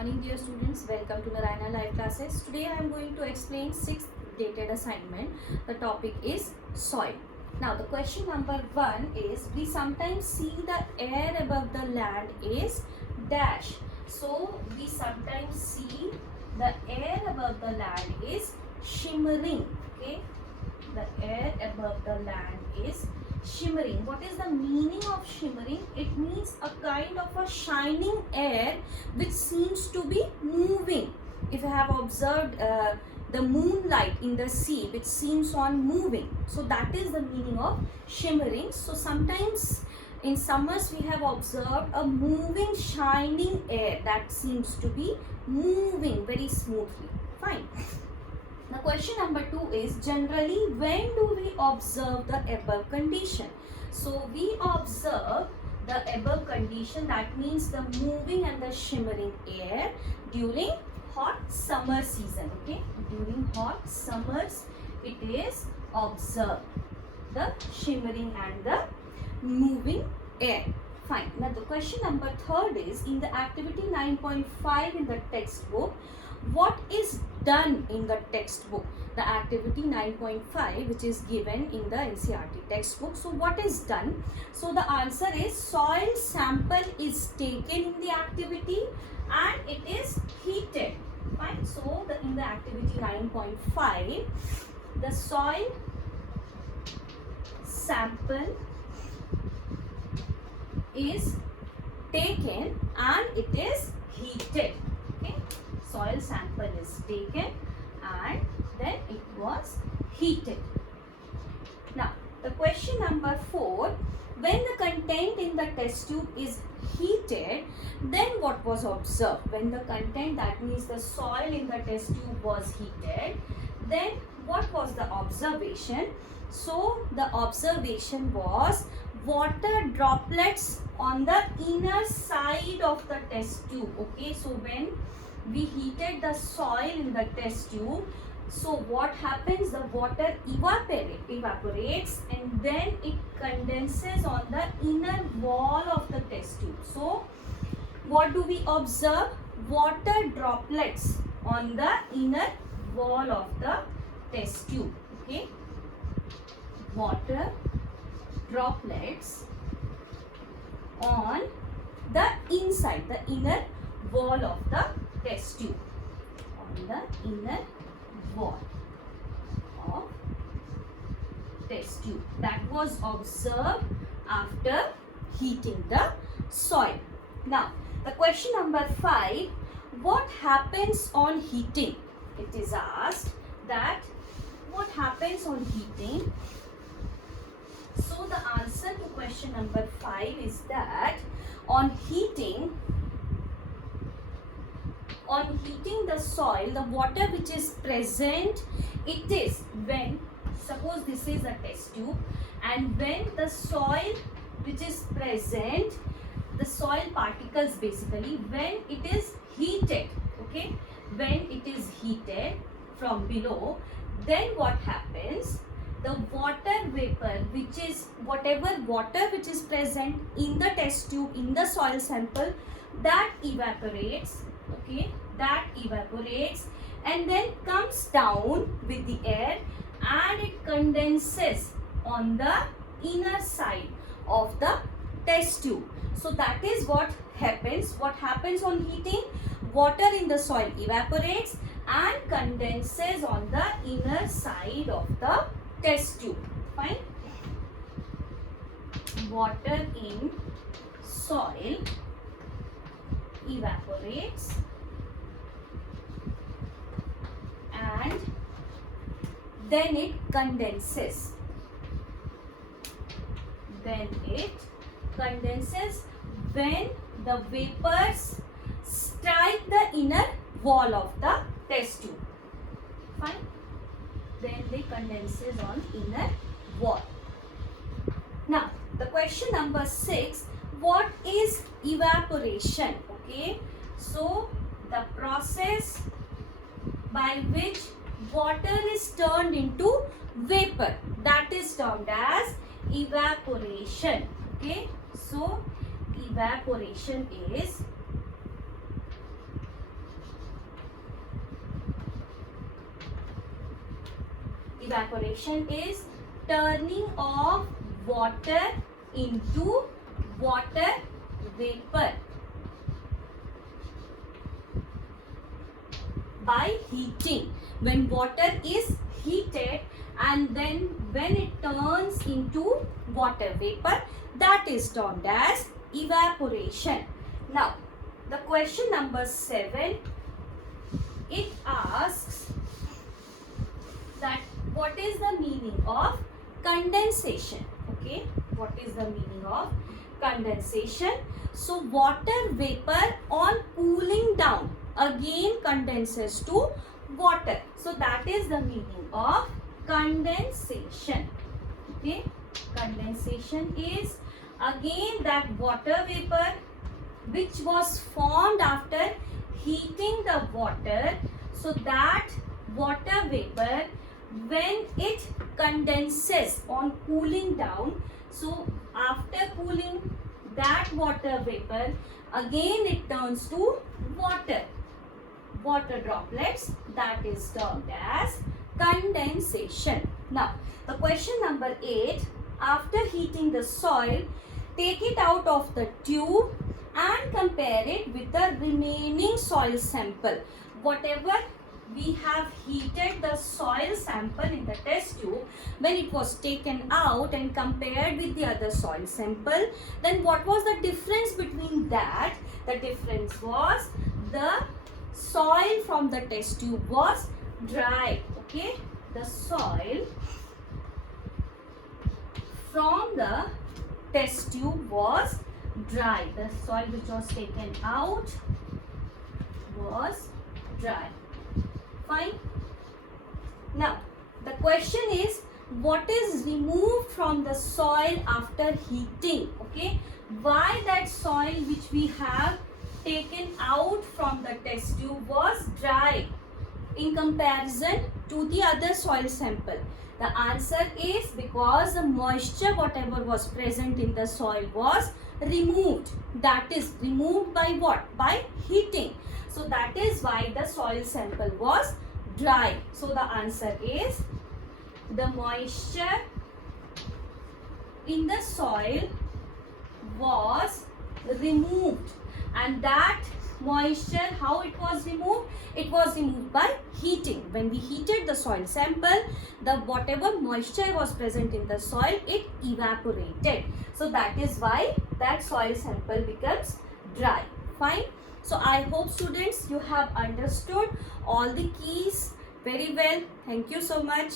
morning dear students, welcome to Narayana live classes. Today I am going to explain 6th dated assignment. The topic is soil. Now the question number 1 is, we sometimes see the air above the land is dash. So we sometimes see the air above the land is shimmering. Okay, the air above the land is shimmering. What is the meaning of shimmering? It means a kind of a shining air which seems to be moving. If you have observed the moonlight in the sea which seems on moving, so that is the meaning of shimmering. So sometimes in summers we have observed a moving shining air that seems to be moving very smoothly. Fine. The question number 2 is, generally when do we observe the above condition? So we observe the above condition, that means the moving and the shimmering air, during hot summer season. Okay, during hot summers it is observed, the shimmering and the moving air. Fine. Now the question number 3 is, in the activity 9.5 in the textbook, what is done in the textbook? The activity 9.5 which is given in the NCERT textbook. So what is done? So the answer is, soil sample is taken in the activity and it is heated. Fine. So in the activity 9.5, the soil sample is taken and it is heated. Okay, soil sample is taken and then it was heated. Now the question number 4, when the content in the test tube is heated, then what was observed? When the content, that means the soil in the test tube, was heated, then what was the observation? So the observation was water droplets on the inner side of the test tube. Okay, so when we heated the soil in the test tube, so what happens? The water evaporates and then it condenses on the inner wall of the test tube. So what do we observe? Water droplets on the inner wall of the test tube. Okay, water droplets on the inside, the inner wall of the test tube, on the inner wall of test tube. That was observed after heating the soil. Now the question number 5, what happens on heating? It is asked that what happens on heating. So the answer to question number 5 is that on heating the soil, the water which is present, it is when, suppose this is a test tube, and when the soil which is present, the soil particles basically, when it is heated, okay, when it is heated from below, then what happens? The water vapor, which is whatever water which is present in the test tube, in the soil sample, that evaporates. Okay, that evaporates and then comes down with the air and it condenses on the inner side of the test tube. So that is what happens. What happens on heating? Water in the soil evaporates and condenses on the inner side of the test tube. Fine. Water in soil evaporates and then it condenses. Then it condenses when the vapors strike the inner wall of the test tube. Fine. Then they condenses on inner wall. Now the question number 6, what is evaporation? Okay, so the process by which water is turned into vapor, that is termed as evaporation. Okay, so evaporation is Evaporation is turning of water into water vapor by heating. When water is heated and then when it turns into water vapor, that is termed as evaporation. Now, the question number 7, it asks that what is the meaning of condensation? Okay, what is the meaning of condensation? So, water vapor on cooling down again condenses to water. So, that is the meaning of condensation. Okay, condensation is again that water vapor which was formed after heating the water. So that water vapor, when it condenses on cooling down, so after cooling that water vapor, again it turns to water droplets. That is termed as condensation. Now, the question number 8, after heating the soil, take it out of the tube and compare it with the remaining soil sample. Whatever we have heated the soil sample in the test tube, when it was taken out and compared with the other soil sample, then what was the difference between that? The difference was the soil from the test tube was dry. Okay, the soil from the test tube was dry. The soil which was taken out was dry. Fine. Now, the question is, what is removed from the soil after heating? Okay, why that soil which we have taken out from the test tube was dry in comparison to the other soil sample? The answer is because the moisture whatever was present in the soil was removed. That is removed by what? By heating. So that is why the soil sample was dry. So the answer is the moisture in the soil was removed. And that moisture, how it was removed? It was removed by heating. When we heated the soil sample, the whatever moisture was present in the soil, it evaporated. So that is why that soil sample becomes dry. Fine. So I hope students you have understood all the keys very well. Thank you so much.